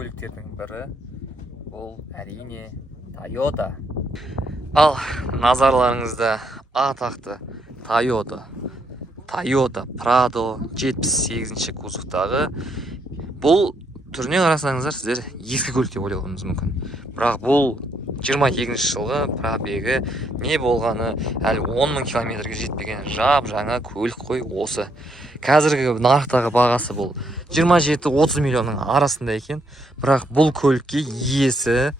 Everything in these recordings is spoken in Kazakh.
көліктердің бірі бұл әрине Toyota. Ал назарларыңызда атақты Toyota Prado 78-ші кузовтағы. Бұл түріне қарасаңыздар, сіздер ескі көлік деп ойлауыңыз мүмкін. Бірақ бұл 22-ші жылғы пробегі не болғаны әлі 10.000 километрге жетпеген жап жаңа көлік қой осы. Қазіргі нарықтағы бағасы бұл 27-30 миллионның арасында екен. Бірақ бұл көлікке иесі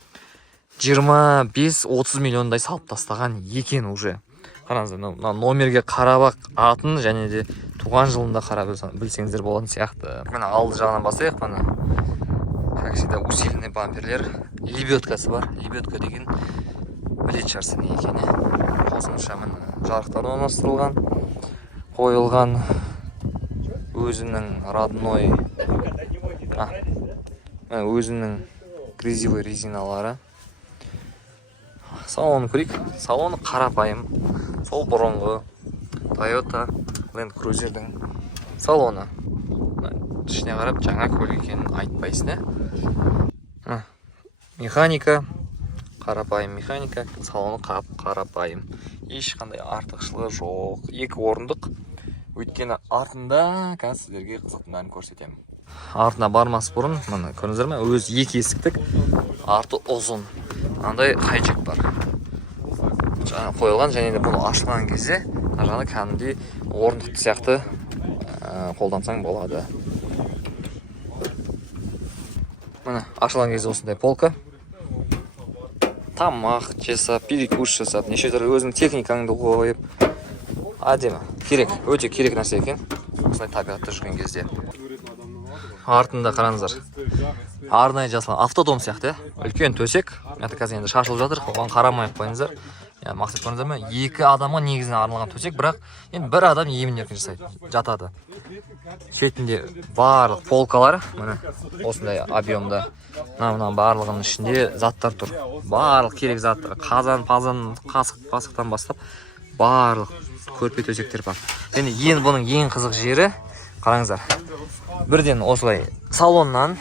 25-30 миллиондай салып тастаған екен уже. Қараңыздар, номерге қарап атын және де туған жылында қарап білсеңіздер болатын сияқты. Міне алды жағынан бастайық. Міне как всегда усиленный бамперлер, лебедкасы бар. Лебедка деген білетін шығарсыз не екені. Қосымша міне жарықтар орналастырылған, қойылған өзінің родной, өзінің грязевой резиналары. Салон көрейік. Салоны қарапайым. Сол бұрынғы Toyota Land Cruiser'дің салоны. Ішіне қарап жаңа көлік екенін айтпайсың, механика, қарапайым механика, салоны қарапайым. Ешқандай артықшылығы жоқ. 2 орындық. Өйткені артында қазір сіздерге қызықтарын көрсетемін. Артына бармас бұрын, мына көрдіңіздер ме? Өз 2 есіктік, арты ұзын. Андай хайджек бар. Жаңа қойылған, және де бұны ашылған кезде жаңа кәдімгідей орындықты сияқты қолдансаң болады. Міне ашылған кезде осындай полка. Тамақ жасап, перекус жасап, неше түрлі өзінің техникаңды қойып. Әдемі. Керек, өте керек нәрсе екен. Осындай табиғатта жүрген кезде. Артында қараңыздар. Арнайы жасалған автодом сияқты, үлкен төсек. Қазір енді шашылып жатыр, оған қарамай қойыңыздар. Мақсат көрдіңіздер ме? 2 адамға негізінен арналған төсек, бірақ енді 1 адам емін-еркін жасайды, жатады. Шетінде барлық полкалар, міне осындай объемда. Мына барлығының ішінде заттар тұр. Барлық керек заттар, қазан, қасықтан бастап барлық көрпе төсектер бар. Енді бұның ең қызық жері, қараңыздар. Бірден осылай салоннан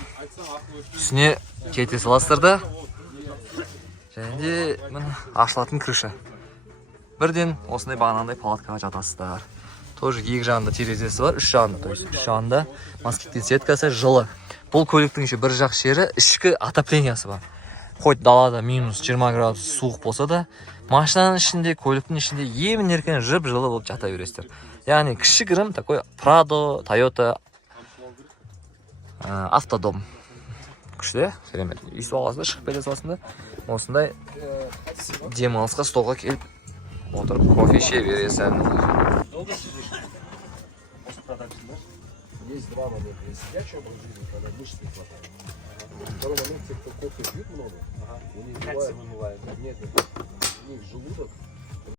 үстіне кете саласыздар да, және де міне ашылатын крыша. Бірден осындай бағанандай палаткаға жатасыздар. Тоже 2 жағында терезесі бар, 3 жағында, то есть 3 жағында москиттен сеткасы жылы. Бұл көліктің еще бір жақ жері ішкі отоплениясы бар. Хоть далада минус 20 градус суық болса да, машинаның ішінде, көліктің ішінде емін-еркін жып-жылы болып жата бересіздер. Яғни кішігірім такой Prado, Toyota автодом. Күшті, керемет. Естіп аласында, шығып келе саласында. Осындай демалысқа столға келіп отырып кофе іше бересің. Есть 2 момента. Сидячего образа, когда мышцы не хватает. Второй момент, те, кто кофе пьют много, у них бывает, нет, у них желудок